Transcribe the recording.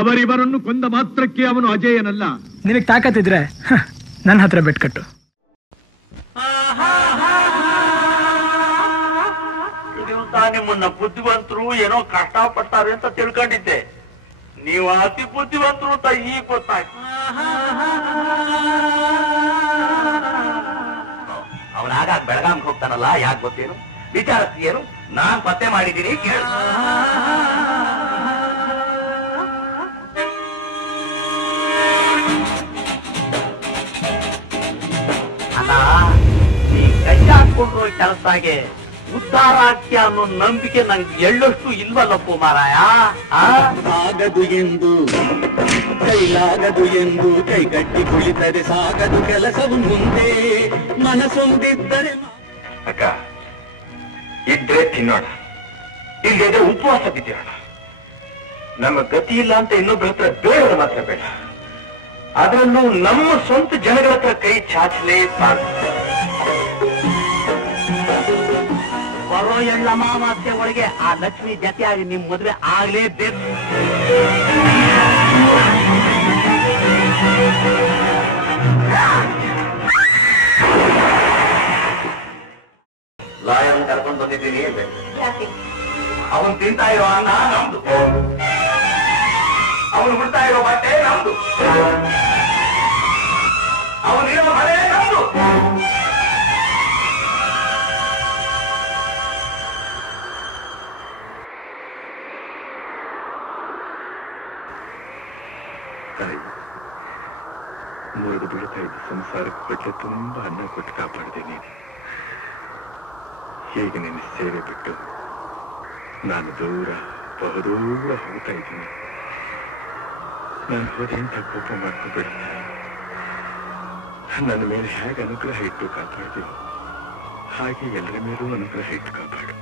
ಅವರಿವರನ್ನು ಕೊಂದ ಮಾತ್ರಕ್ಕೆ ಅವನು ಅಜೇಯನಲ್ಲ. ನಿನಗೆ ತಾಕತ್ತಿದ್ರೆ ನನ್ನ ಹತ್ರ ಬೆಟ್ಕಟ್ಟು. ನಿಮ್ಮನ್ನ ಬುದ್ಧಿವಂತರು ಏನೋ ಕಷ್ಟಪಡ್ತಾರೆ ಅಂತ ತಿಳ್ಕೊಂಡಿದ್ದೆ. ನೀವು ಅತಿ ಬುದ್ಧಿವಂತರು ಅಂತ ಈಗ ಗೊತ್ತಾಯ್ತು. ಅವನಾಗ ಬೆಳಗಾಂಗೆ ಹೋಗ್ತಾನಲ್ಲ, ಯಾಕೆ ಗೊತ್ತೇನು? ವಿಚಾರಿಸ್ತೀಯೇನು? ನಾನ್ ಪತ್ತೆ ಮಾಡಿದ್ದೀನಿ, ಕೇಳು. ಅಲ್ಲ, ಈ ಕೈ ಹಾಕೊಂಡ್ರು ಕೆಲಸದಾಗೆ ಉದ್ದಾರಾಕ್ಯ ಅನ್ನೋ ನಂಬಿಕೆ ನಂಗೆ ಎಳ್ಳಷ್ಟು ಇಲ್ವಲ್ಲಪ್ಪು ಮಾರಾಯ. ಆಗದು ಎಂದು ಕೈಲಾಗದು ಎಂದು ಕೈಗಟ್ಟಿ ಕುಳಿತರೆ ಸಾಗದು ಕೆಲಸವು ಮುಂದೆ ಮನಸೊಂದಿದ್ದರೆ. ಅಕ್ಕ, ಇದ್ರೆ ತಿನ್ನೋಣ, ಇಲ್ಲದೆ ಉಪವಾಸ ಬಿದ್ದೋಣ. ನಮ್ಮ ಗತಿ ಇಲ್ಲ ಅಂತ ಇನ್ನೊಬ್ಬರ ಹತ್ರ ಬೇಡ ಮಾತ್ರ ಬೇಡ, ಅದರಲ್ಲೂ ನಮ್ಮ ಸ್ವಂತ ಜನಗಳ ಹತ್ರ ಕೈ ಚಾಚಲೇಬಾರದು. ಬರೋ ಎಲ್ಲ ಅಮಾವಾಸ್ಯೆ ಒಳಗೆ ಆ ಲಕ್ಷ್ಮಿ ಜೊತೆಯಾಗಿ ನಿಮ್ ಮದುವೆ ಆಗ್ಲೇಬೇಕು. ಲಾಯರ್ ಕರ್ಕೊಂಡು ಬಂದಿದ್ದೀನಿ. ಅವನು ತಿಂತಾ ಇರೋ ಅನ್ನ ನಮ್ದು, ಅವನು ಬಿಡ್ತಾ ಇರೋ ಬಟ್ಟೆ ನಮ್ದು, ಅವನಿರೋ ಮನೆ ನಮ್ದು. ತಾಯಿ, ಮುರಿದು ಬೀಳ್ತಾ ಇದ್ದ ಸಂಸಾರಕ್ಕೆ ಹೊಟ್ಟೆ ತುಂಬಾ ಅನ್ನ ಕೊಟ್ಟು ಕಾಪಾಡಿದೆ ನೀನು. ಹೇಗೆ ನಿನ್ನ ಸೇವೆ ಬಿಟ್ಟು ನಾನು ದೂರ ಬಹುದೂರ ಹೋಗ್ತಾ ಇದ್ದೀನಿ. ನಾನು ಹೋದೆ ಅಂತ ಕೋಪ ಮಾಡ್ಕೋಬೇಡ. ನನ್ನ ಮೇಲೆ ಹೇಗೆ ಅನುಗ್ರಹ ಇಟ್ಟು ಕಾಪಾಡ್ತೀನಿ, ಹಾಗೆ ಎಲ್ಲರ ಮೇಲೂ ಅನುಗ್ರಹ ಇಟ್ಟು ಕಾಪಾಡು.